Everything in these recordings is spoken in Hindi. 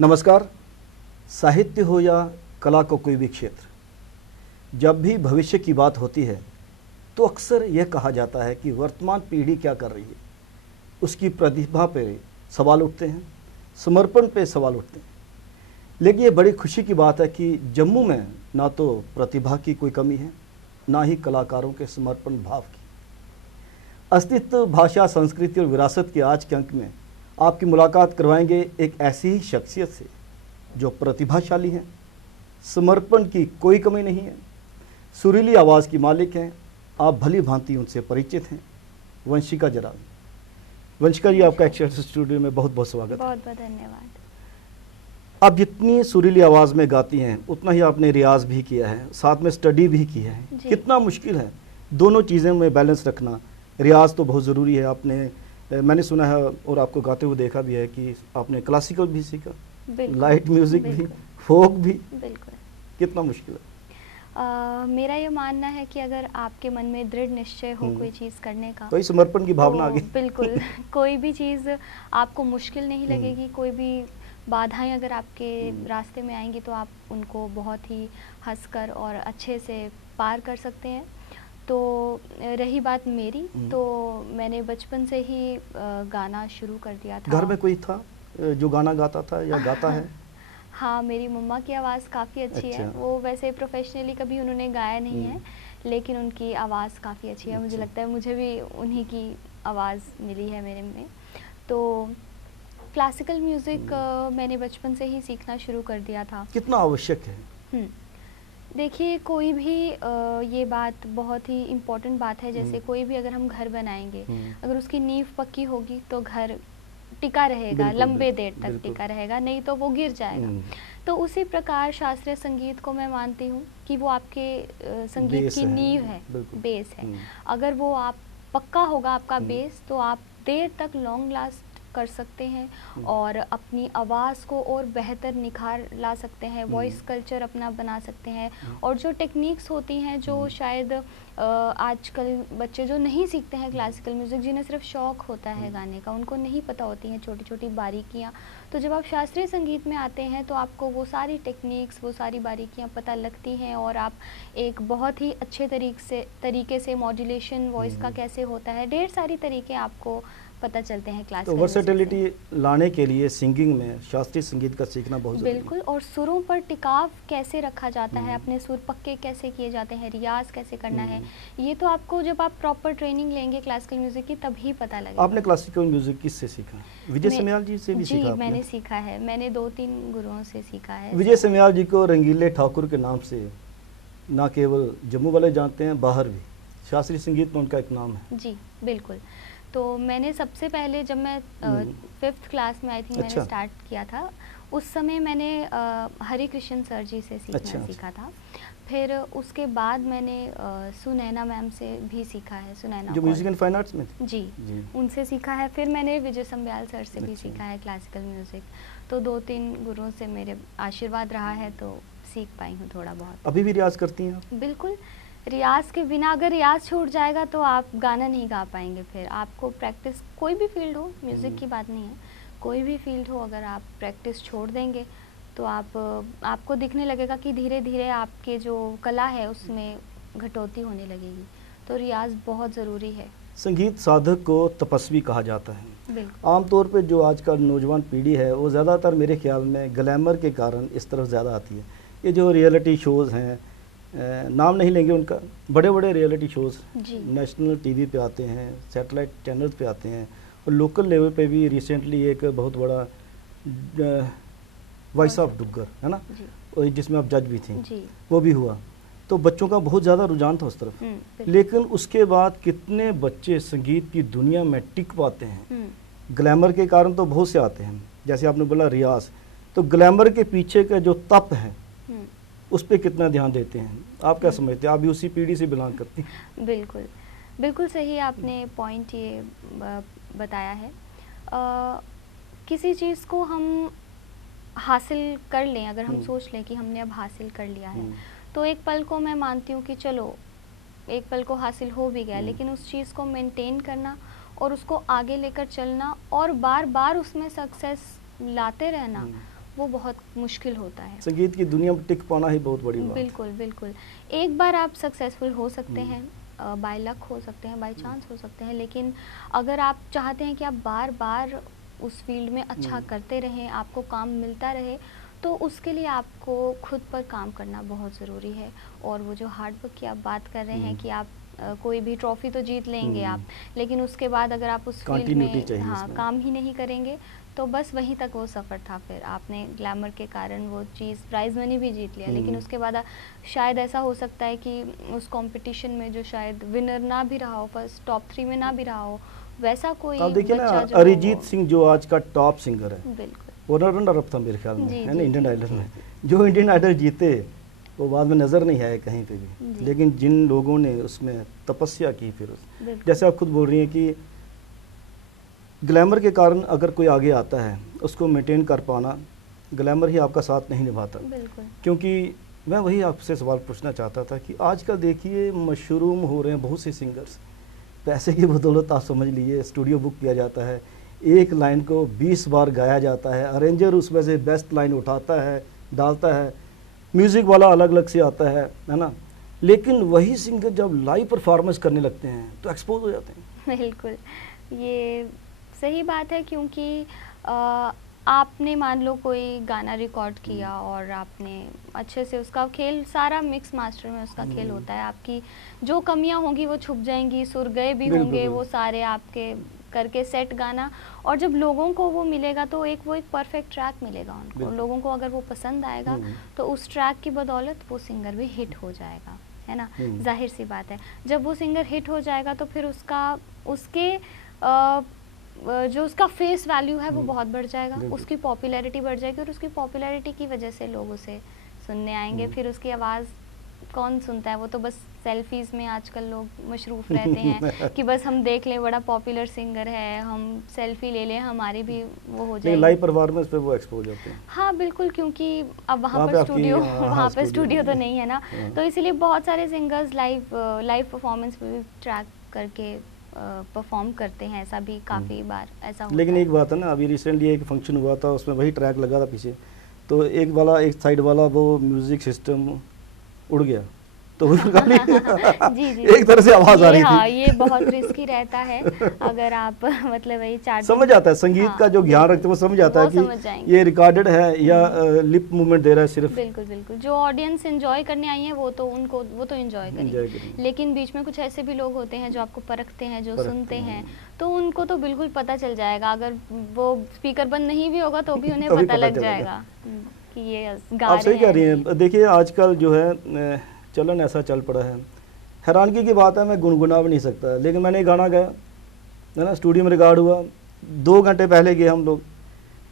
नमस्कार। साहित्य हो या कला का कोई भी क्षेत्र, जब भी भविष्य की बात होती है तो अक्सर यह कहा जाता है कि वर्तमान पीढ़ी क्या कर रही है। उसकी प्रतिभा पे सवाल उठते हैं, समर्पण पे सवाल उठते हैं। लेकिन ये बड़ी खुशी की बात है कि जम्मू में ना तो प्रतिभा की कोई कमी है, ना ही कलाकारों के समर्पण भाव की। अस्तित्व, भाषा, संस्कृति और विरासत के आज के अंक में आपकी मुलाकात करवाएंगे एक ऐसी ही शख्सियत से जो प्रतिभाशाली हैं, समर्पण की कोई कमी नहीं है, सुरीली आवाज़ की मालिक हैं। आप भली भांति उनसे परिचित हैं, वंशिका जरावी। वंशिका जी, आपका एक्सएल स्टूडियो में बहुत बहुत स्वागत है। बहुत बहुत धन्यवाद। आप जितनी सुरीली आवाज़ में गाती हैं उतना ही आपने रियाज भी किया है, साथ में स्टडी भी की है। कितना मुश्किल है दोनों चीज़ें में बैलेंस रखना। रियाज तो बहुत ज़रूरी है। मैंने सुना है और आपको गाते हुए देखा भी है कि आपने क्लासिकल भी सीखा, लाइट म्यूजिक भी, फोक भी। बिल्कुल। कितना मुश्किल है? मेरा ये मानना है कि अगर आपके मन में दृढ़ निश्चय हो कोई चीज़ करने का, तो समर्पण की भावना आ गई। बिल्कुल कोई भी चीज़ आपको मुश्किल नहीं लगेगी। कोई भी बाधाएं अगर आपके रास्ते में आएंगी तो आप उनको बहुत ही हंसकर और अच्छे से पार कर सकते हैं। तो रही बात मेरी, तो मैंने बचपन से ही गाना शुरू कर दिया था। घर में कोई था जो गाना गाता था या गाता है? हाँ, मेरी मम्मा की आवाज़ काफ़ी अच्छी है। वो वैसे प्रोफेशनली कभी उन्होंने गाया नहीं है, लेकिन उनकी आवाज़ काफ़ी अच्छी है। मुझे लगता है मुझे भी उन्हीं की आवाज़ मिली है मेरे में। तो क्लासिकल म्यूज़िक मैंने बचपन से ही सीखना शुरू कर दिया था। कितना आवश्यक है? देखिए, कोई भी ये बात बहुत ही इम्पोर्टेंट बात है। जैसे कोई भी अगर हम घर बनाएंगे, अगर उसकी नींव पक्की होगी तो घर टिका रहेगा, लंबे देर तक टिका रहेगा, नहीं तो वो गिर जाएगा। तो उसी प्रकार शास्त्रीय संगीत को मैं मानती हूँ कि वो आपके संगीत की नींव है, बेस है। अगर वो आप पक्का होगा आपका बेस, तो आप देर तक लॉन्ग लास्ट कर सकते हैं और अपनी आवाज़ को और बेहतर निखार ला सकते हैं, वॉइस कल्चर अपना बना सकते हैं। और जो टेक्निक्स होती हैं जो शायद आजकल बच्चे जो नहीं सीखते हैं क्लासिकल म्यूज़िक, जिन्हें सिर्फ शौक़ होता है गाने का, उनको नहीं पता होती हैं छोटी छोटी बारीकियाँ। तो जब आप शास्त्रीय संगीत में आते हैं तो आपको वो सारी टेक्निक्स, वो सारी बारीकियाँ पता लगती हैं और आप एक बहुत ही अच्छे तरीके से मॉड्यूलेशन वॉइस का कैसे होता है, ढेर सारी तरीके आपको पता चलते हैं क्लासिकल। तो वर्सेटिलिटी लाने के लिए सिंगिंग में शास्त्रीय संगीत का सीखना बहुत ज़रूरी है। बिल्कुल। और सुरों पर टिकाव कैसे रखा जाता है, अपने सुर पक्के कैसे किए जाते हैं, रियाज कैसे करना है, ये तो आपको जब आप प्रॉपर ट्रेनिंग लेंगे क्लासिकल म्यूजिक की तभी पता लगेगा। आपने क्लासिकल म्यूजिक किससे सीखा? विजय समेयाल जी से भी सीखा आपने? मैंने सीखा है। मैंने 2-3 गुरुओं से सीखा है। विजय समेयाल जी को रंगीले ठाकुर के नाम से ना केवल जम्मू वाले जानते हैं, बाहर भी शास्त्रीय संगीत में उनका एक नाम है। जी बिल्कुल। तो मैंने सबसे पहले जब मैं 5th क्लास में आई थी, मैंने स्टार्ट किया था, उस समय मैंने हरि कृष्ण सर जी से सीखा था। फिर उसके बाद मैंने सुनैना मैम से भी सीखा है। सुनैना जो म्यूजिक एंड फाइन आर्ट्स में थी? जी, उनसे सीखा है। फिर मैंने विजय सम्याल सर से भी सीखा है क्लासिकल म्यूज़िक। तो 2-3 गुरुओं से मेरे आशीर्वाद रहा है, तो सीख पाई हूँ थोड़ा बहुत। अभी भी रियाज करती हैं आप? बिल्कुल। रियाज के बिना अगर रियाज छूट जाएगा तो आप गाना नहीं गा पाएंगे। फिर आपको प्रैक्टिस, कोई भी फील्ड हो, म्यूज़िक की बात नहीं है, कोई भी फील्ड हो, अगर आप प्रैक्टिस छोड़ देंगे तो आपको दिखने लगेगा कि धीरे धीरे आपके जो कला है उसमें घटोती होने लगेगी। तो रियाज बहुत ज़रूरी है। संगीत साधक को तपस्वी कहा जाता है। आमतौर पे जो आजकल नौजवान पीढ़ी है वो ज़्यादातर मेरे ख्याल में ग्लैमर के कारण इस तरफ ज़्यादा आती है। ये जो रियलिटी शोज़ हैं, नाम नहीं लेंगे उनका, बड़े बड़े रियलिटी शोज़ नेशनल टीवी पे आते हैं, सैटेलाइट चैनल्स पे आते हैं, और लोकल लेवल पे भी रिसेंटली एक बहुत बड़ा वॉइस ऑफ डुग्गर है ना, जिसमें आप जज भी थी, वो भी हुआ। तो बच्चों का बहुत ज़्यादा रुझान था उस तरफ। लेकिन उसके बाद कितने बच्चे संगीत की दुनिया में टिक पाते हैं? ग्लैमर के कारण तो बहुत से आते हैं, जैसे आपने बोला रियाज, तो ग्लैमर के पीछे का जो तप है उस पर कितना ध्यान देते हैं? आप क्या समझते हैं? आप भी उसी पीढ़ी से बिलोंग करती हैं। बिल्कुल बिल्कुल सही आपने पॉइंट ये बताया है। किसी चीज़ को हम हासिल कर लें, अगर हम सोच लें कि हमने अब हासिल कर लिया है, तो एक पल को मैं मानती हूँ कि चलो एक पल को हासिल हो भी गया, लेकिन उस चीज़ को मेंटेन करना और उसको आगे लेकर चलना और बार बार उसमें सक्सेस लाते रहना, वो बहुत मुश्किल होता है। संगीत की दुनिया में टिक पाना ही बहुत बड़ी बात। बिल्कुल बिल्कुल। एक बार आप सक्सेसफुल हो सकते हैं, बाय लक हो सकते हैं, बाय चांस हो सकते हैं, लेकिन अगर आप चाहते हैं कि आप बार बार उस फील्ड में अच्छा करते रहें, आपको काम मिलता रहे, तो उसके लिए आपको खुद पर काम करना बहुत ज़रूरी है। और वो जो हार्ड वर्क की आप बात कर रहे हैं कि आप कोई भी ट्रॉफी तो जीत लेंगे आप, लेकिन उसके बाद अगर आप उस फील्ड में काम ही नहीं करेंगे तो बस वहीं तक वो सफ़र था। फिर आपने ग्लैमर के कारण वो चीज़ प्राइज़ मनी भी जीत लिया, लेकिन उसके बाद शायद ऐसा हो सकता है कि उस कंपटीशन में जो शायद विनर ना भी रहा हो, फर्स्ट टॉप 3 में ना भी रहा हो, वैसा कोई देखिए ना, अरिजीत सिंह जो आज का टॉप सिंगर है, बिल्कुल वो रनर अप था मेरे ख्याल में, है ना, इंडियन आइडल में। जो इंडियन आइडल जीते वो बाद में नज़र नहीं आए कहीं पे भी, लेकिन जिन लोगों ने उसमें तपस्या की, फिर जैसे आप खुद बोल रही हैं कि ग्लैमर के कारण अगर कोई आगे आता है उसको मेंटेन कर पाना, ग्लैमर ही आपका साथ नहीं निभाता। क्योंकि मैं वही आपसे सवाल पूछना चाहता था कि आजकल देखिए मशरूम हो रहे हैं बहुत से सिंगर्स, पैसे की बदौलत आप समझ लीजिए, स्टूडियो बुक किया जाता है, एक लाइन को 20 बार गाया जाता है, अरेंजर उसमें से बेस्ट लाइन उठाता है डालता है, म्यूज़िक वाला अलग अलग से आता है ना, लेकिन वही सिंगर जब लाइव परफॉर्मेंस करने लगते हैं तो एक्सपोज हो जाते हैं। बिल्कुल, ये सही बात है, क्योंकि आपने मान लो कोई गाना रिकॉर्ड किया और आपने अच्छे से उसका खेल, सारा मिक्स मास्टर में उसका खेल होता है, आपकी जो कमियां होंगी वो छुप जाएंगी, सुर गए भी होंगे वो सारे आपके करके सेट गाना, और जब लोगों को वो मिलेगा तो एक परफेक्ट ट्रैक मिलेगा उनको, लोगों को अगर वो पसंद आएगा तो उस ट्रैक की बदौलत वो सिंगर भी हिट हो जाएगा, है ना। जाहिर सी बात है, जब वो सिंगर हिट हो जाएगा तो फिर उसके जो उसका फेस वैल्यू है वो बहुत बढ़ जाएगा, उसकी पॉपुलैरिटी बढ़ जाएगी, और उसकी पॉपुलैरिटी की वजह से लोग उसे सुनने आएंगे। फिर उसकी आवाज़ कौन सुनता है, वो तो बस सेल्फीज़ में आजकल लोग मशरूफ़ रहते हैं कि बस हम देख लें बड़ा पॉपुलर सिंगर है, हम सेल्फी ले लें, हमारी भी वो हो जाएगी। लाइव परफॉर्मेंस पे वो एक्सपोज होते हैं। हाँ बिल्कुल, क्योंकि अब वहाँ पर स्टूडियो तो नहीं है ना, तो इसीलिए बहुत सारे सिंगर्स लाइव परफॉर्मेंस पे भी ट्रैक करके परफॉर्म करते हैं, ऐसा भी काफ़ी बार ऐसा होता लेकिन एक बात है ना, अभी रिसेंटली एक फंक्शन हुआ था, उसमें वही ट्रैक लगा था पीछे, तो एक साइड वाला वो म्यूजिक सिस्टम उड़ गया, तो जी, एक तरह से आवाज आ रही थी। ये बहुत रिस्की रहता है अगर आप मतलब वही समझ आता है संगीत का जो ज्ञान रखते हैं वो समझ आता है कि ये रिकॉर्डेड है या लिप मूवमेंट दे रहा है सिर्फ। बिल्कुल बिल्कुल, जो ऑडियंस एंजॉय करने आई है वो तो एंजॉय करेंगे, लेकिन बीच में कुछ ऐसे भी लोग होते हैं जो आपको परखते हैं, जो सुनते हैं, तो उनको तो बिल्कुल पता चल जाएगा, अगर वो स्पीकर बंद नहीं भी होगा तो भी उन्हें पता लग जाएगा कि ये गा रहे हैं। आप सही कह रही हैं। देखिए आजकल जो है चलन ऐसा चल पड़ा है, हैरानगी की बात है, मैं गुनगुना भी नहीं सकता, लेकिन मैंने गाना गाया है ना, स्टूडियो में रिकॉर्ड हुआ, 2 घंटे पहले गए हम लोग,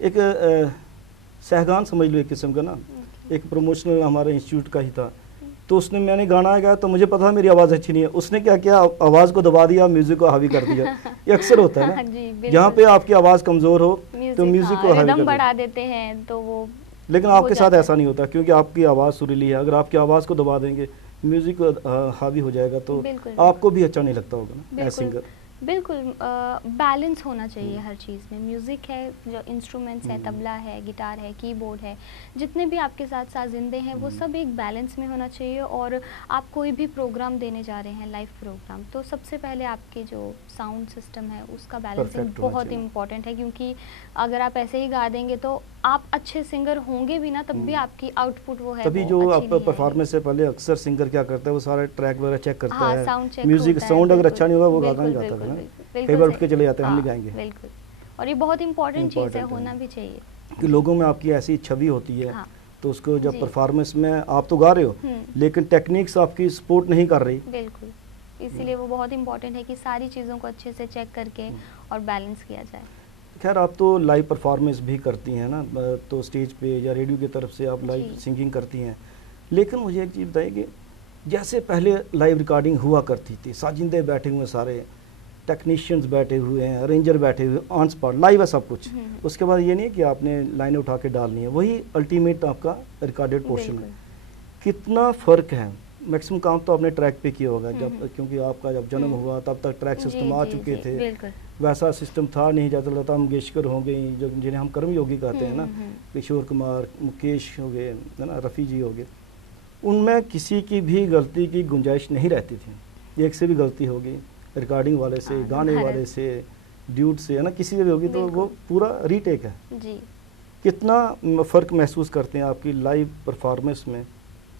एक सहगान समझ लो एक किस्म का ना, एक प्रमोशनल हमारे इंस्टीट्यूट का ही था, तो उसने मैंने गाना गाया तो मुझे पता मेरी आवाज़ अच्छी नहीं है, उसने क्या किया, आवाज़ को दबा दिया, म्यूज़िक को हावी कर दिया। ये अक्सर होता है ना, जहाँ पे आपकी आवाज़ कमज़ोर हो तो म्यूज़िक को हावी बढ़ा देते हैं, तो वो, लेकिन आपके साथ ऐसा नहीं होता, क्योंकि आपकी आवाज़ सुरीली है, अगर आपकी आवाज़ को दबा देंगे म्यूज़िक हावी हो जाएगा तो आपको भी अच्छा नहीं लगता होगा ना एज सिंगर। बिल्कुल, बैलेंस होना चाहिए हर चीज़ में। म्यूज़िक है, जो इंस्ट्रूमेंट्स है, तबला है, गिटार है, कीबोर्ड है, जितने भी आपके साथ साजिंदे हैं वो सब एक बैलेंस में होना चाहिए। और आप कोई भी प्रोग्राम देने जा रहे हैं, लाइव प्रोग्राम, तो सबसे पहले आपके जो साउंड सिस्टम है उसका बैलेंसिंग बहुत इम्पॉर्टेंट है, क्योंकि अगर आप ऐसे ही गा देंगे तो आप अच्छे सिंगर होंगे भी ना, तब भी आपकी आउटपुट वो है, तभी जो आप परफॉर्मेंस से पहले अक्सर सिंगर क्या करता है, वो सारे ट्रैक वगैरह चेक करता है, म्यूजिक साउंड अगर अच्छा नहीं होगा वो गाना नहीं गाता है, कई बार उठ के चले जाते हैं, हम नहीं गाएंगे। बिल्कुल, और ये बहुत इंपॉर्टेंट चीज़ है, होना भी चाहिए कि लोगों में आपकी ऐसी छवि होती है, तो उसको जब परफॉर्मेंस में आप तो गा रहे हो लेकिन टेक्निक्स आपकी सपोर्ट नहीं कर रही। बिल्कुल, इसीलिए वो बहुत इंपॉर्टेंट है कि सारी चीज़ों को अच्छे से चेक करके और बैलेंस किया जाए। खैर आप तो लाइव परफॉर्मेंस भी करती हैं ना, तो स्टेज पे या रेडियो की तरफ से आप लाइव सिंगिंग करती हैं, लेकिन मुझे एक चीज़ बताइए कि जैसे पहले लाइव रिकॉर्डिंग हुआ करती थी, साजिंदे बैठे हुए, सारे टेक्नीशियंस बैठे हुए हैं, अरेंजर बैठे हुए, ऑन स्पॉट लाइव है सब कुछ, उसके बाद ये नहीं है कि आपने लाइनें उठा के डालनी है, वही अल्टीमेट आपका रिकॉर्डेड पोर्शन है। कितना फ़र्क है? मैक्सिमम काम तो आपने ट्रैक पे किया होगा, जब क्योंकि आपका जब जन्म हुआ तब तक ट्रैक सिस्टम आ चुके थे, वैसा सिस्टम था नहीं, जैसे लता मंगेशकर हो गई जो जिन्हें हम कर्मयोगी कहते हैं ना, किशोर कुमार, मुकेश हो गए, है ना, रफ़ी जी हो गए, उनमें किसी की भी गलती की गुंजाइश नहीं रहती थी। एक से भी गलती होगी, रिकॉर्डिंग वाले से, गाने वाले से, ड्यूट से, है ना, किसी से भी होगी तो वो पूरा रीटेक है जी। कितना फ़र्क महसूस करते हैं आपकी लाइव परफॉर्मेंस में,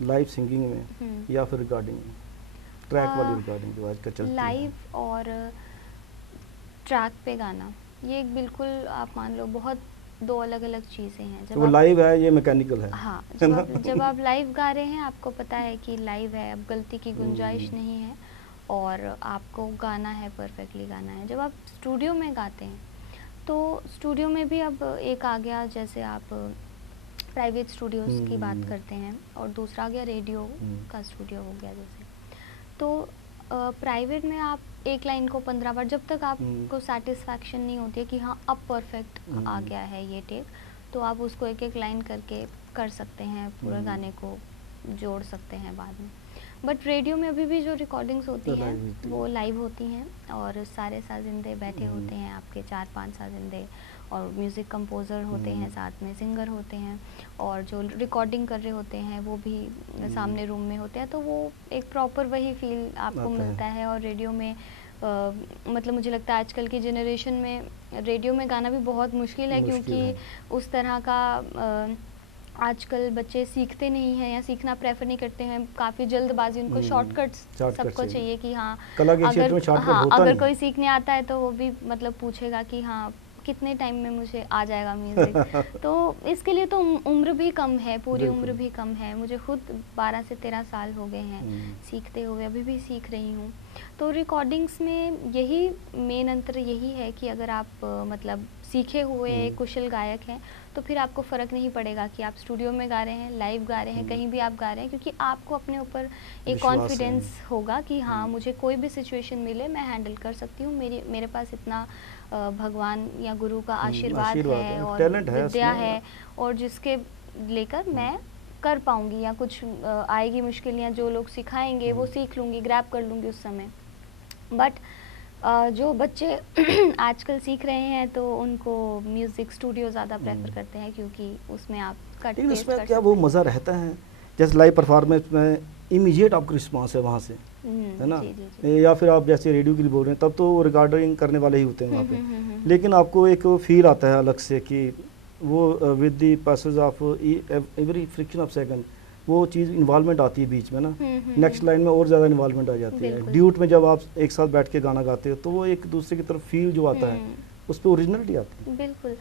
लाइव सिंगिंग में या फिर रिकॉर्डिंग में, ट्रैक वाली रिकॉर्डिंग जो आजकल चलती है? लाइव और ट्रैक पे गाना, ये बिल्कुल आप मान लो बहुत दो अलग अलग चीज़ें हैं। जब वो लाइव है, ये मैकेनिकल है। हाँ, जब आप लाइव गा रहे हैं, आपको पता है कि लाइव है, अब गलती की गुंजाइश नहीं है और आपको गाना है, परफेक्टली गाना है। जब आप स्टूडियो में गाते हैं तो स्टूडियो में भी अब एक आ गया, जैसे आप प्राइवेट स्टूडियोज़ की बात करते हैं और दूसरा आ गया रेडियो का स्टूडियो हो गया जैसे। तो प्राइवेट में आप एक लाइन को 15 बार, जब तक आपको सेटिस्फैक्शन नहीं होती है कि हाँ अब परफेक्ट आ गया है ये टेक, तो आप उसको एक एक लाइन करके कर सकते हैं, पूरे गाने को जोड़ सकते हैं बाद में। बट रेडियो में अभी भी जो रिकॉर्डिंग्स होती हैं वो लाइव होती हैं और सारे साजिंदे बैठे होते हैं आपके, 4-5 साजिंदे, और म्यूज़िक कंपोज़र होते हैं साथ में, सिंगर होते हैं, और जो रिकॉर्डिंग कर रहे होते हैं वो भी सामने रूम में होते हैं। तो वो एक प्रॉपर वही फील आपको मिलता है। और रेडियो में मतलब मुझे लगता है आजकल की जनरेशन में रेडियो में गाना भी बहुत मुश्किल है, क्योंकि उस तरह का आजकल बच्चे सीखते नहीं हैं या सीखना प्रेफर नहीं करते हैं। काफ़ी जल्दबाजी, उनको शॉर्टकट्स सबको चाहिए कि हाँ, अगर कोई सीखने आता है तो वो भी मतलब पूछेगा कि हाँ कितने टाइम में मुझे आ जाएगा म्यूज़िक। तो इसके लिए तो उम्र भी कम है, पूरी उम्र भी कम है। मुझे खुद 12 से 13 साल हो गए हैं सीखते हुए, अभी भी सीख रही हूँ। तो रिकॉर्डिंग्स में यही मेन अंतर यही है कि अगर आप मतलब सीखे हुए कुशल गायक हैं तो फिर आपको फ़र्क नहीं पड़ेगा कि आप स्टूडियो में गा रहे हैं, लाइव गा रहे हैं, कहीं भी आप गा रहे हैं, क्योंकि आपको अपने ऊपर एक कॉन्फिडेंस होगा कि हाँ मुझे कोई भी सिचुएशन मिले मैं हैंडल कर सकती हूँ। मेरे पास इतना भगवान या गुरु का आशीर्वाद है और विद्या है, और जिसके लेकर मैं कर पाऊँगी, या कुछ आएगी मुश्किल या जो लोग सिखाएंगे वो सीख लूँगी, ग्रैब कर लूँगी उस समय। बट जो बच्चे आजकल सीख रहे हैं तो उनको म्यूज़िक स्टूडियो ज़्यादा प्रेफर करते हैं, क्योंकि उसमें आप कट पेस्ट कर सकते हैं। क्या वो मज़ा रहता है जैसे लाइव परफॉर्मेंस में इमीडिएट आपको रिस्पांस है वहाँ से, है ना? जी। या फिर आप जैसे रेडियो के लिए बोल रहे हैं तब तो रिकॉर्डिंग करने वाले ही होते हैं वहाँ पे, लेकिन आपको एक फील आता है अलग से कि वो with the passage of every friction of second वो चीज़ इन्वॉल्वमेंट आती है बीच में ना, नेक्स्ट लाइन में और ज़्यादा इन्वॉल्वमेंट आ जाती है। ड्यूट में जब आप एक साथ बैठ के गाना गाते हो तो वो एक दूसरे की तरफ फील जो आता है उस पर ओरिजिनलिटी आती है। बिल्कुल,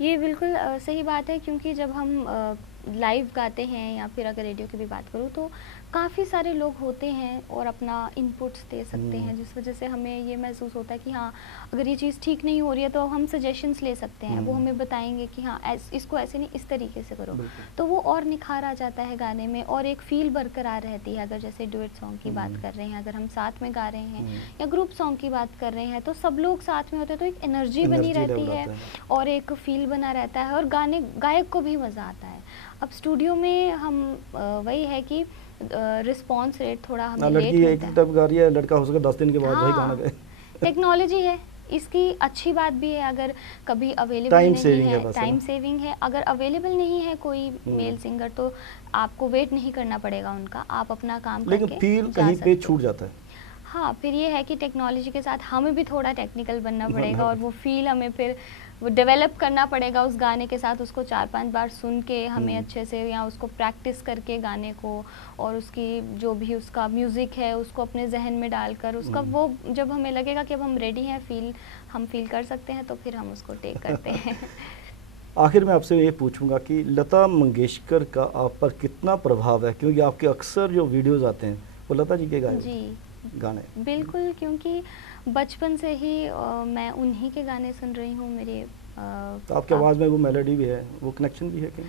ये बिल्कुल सही बात है, क्योंकि जब हम लाइव गाते हैं या फिर अगर रेडियो की भी बात करूँ तो काफ़ी सारे लोग होते हैं और अपना इनपुट्स दे सकते हैं, जिस वजह से हमें ये महसूस होता है कि हाँ अगर ये चीज़ ठीक नहीं हो रही है तो हम सजेशंस ले सकते हैं। वो हमें बताएंगे कि हाँ इसको ऐसे नहीं, इस तरीके से करो, तो वो और निखार आ जाता है गाने में और एक फील बरकरार रहती है। अगर जैसे डुएट सॉन्ग की बात कर रहे हैं, अगर हम साथ में गा रहे हैं या ग्रुप सॉन्ग की बात कर रहे हैं तो सब लोग साथ में होते हैं तो एक एनर्जी बनी रहती है और एक फील बना रहता है और गायक को भी मज़ा आता है। अब स्टूडियो में हम वही है कि रिस्पॉन्स रेट थोड़ा हमें लेट मिलता है। गा रही है, लड़का हो सके 10 दिन के बाद वही गाना गाए। टेक्नोलॉजी है, इसकी अच्छी बात भी है। अगर कभी अवेलेबल नहीं है, टाइम सेविंग है, अगर अवेलेबल नहीं है कोई मेल सिंगर तो आपको वेट नहीं करना पड़ेगा उनका, आप अपना काम करके लेकिन फील कहीं पे छूट जाता है। हाँ, फिर ये है कि टेक्नोलॉजी के साथ हमें भी थोड़ा टेक्निकल बनना पड़ेगा और वो फील हमें फिर वो डेवलप करना पड़ेगा उस गाने के साथ। उसको 4-5 बार सुन के हमें अच्छे से, या उसको प्रैक्टिस करके गाने को, और उसकी जो भी उसका म्यूज़िक है उसको अपने जहन में डालकर उसका वो जब हमें लगेगा कि अब हम रेडी हैं, हम फील कर सकते हैं, तो फिर हम उसको टेक करते हैं। आखिर में आपसे ये पूछूंगा कि लता मंगेशकर का आप पर कितना प्रभाव है, क्योंकि आपके अक्सर जो वीडियोज़ आते हैं वो लता जी के गाने। बिल्कुल, क्योंकि बचपन से ही मैं उन्हीं के गाने सुन रही हूँ। मेरे तो आपकी आवाज़ में वो मेलोडी भी है, वो कनेक्शन भी है कि?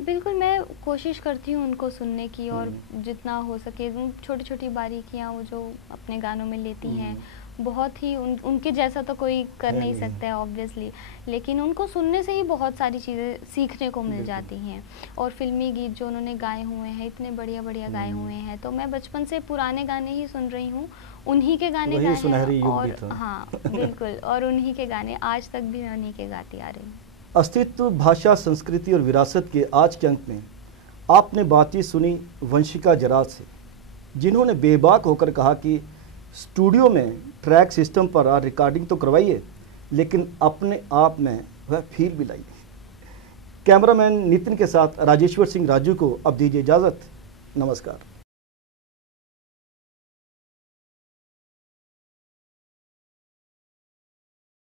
बिल्कुल, मैं कोशिश करती हूँ उनको सुनने की, और जितना हो सके छोटी छोटी बारीकियाँ वो जो अपने गानों में लेती हैं, बहुत ही उनके जैसा तो कोई कर नहीं सकता है ऑब्वियसली, लेकिन उनको सुनने से ही बहुत सारी चीज़ें सीखने को मिल जाती हैं। और फिल्मी गीत जो उन्होंने गाए हुए हैं इतने बढ़िया बढ़िया गाए हुए हैं, तो मैं बचपन से पुराने गाने ही सुन रही हूँ, उन्हीं के गाने गाए हैं और था। हाँ बिल्कुल, और उन्हीं के गाने आज तक भी मैं उन्हीं के गाती आ रही हूँ। अस्तित्व, भाषा, संस्कृति और विरासत के आज के अंक में आपने बातचीत सुनी वंशिका जराज से, जिन्होंने बेबाक होकर कहा कि स्टूडियो में ट्रैक सिस्टम पर रिकॉर्डिंग तो करवाइए, लेकिन अपने आप में वह फील भी लाइए। कैमरामैन नितिन के साथ राजेश्वर सिंह राजू को अब दीजिए इजाज़त। नमस्कार।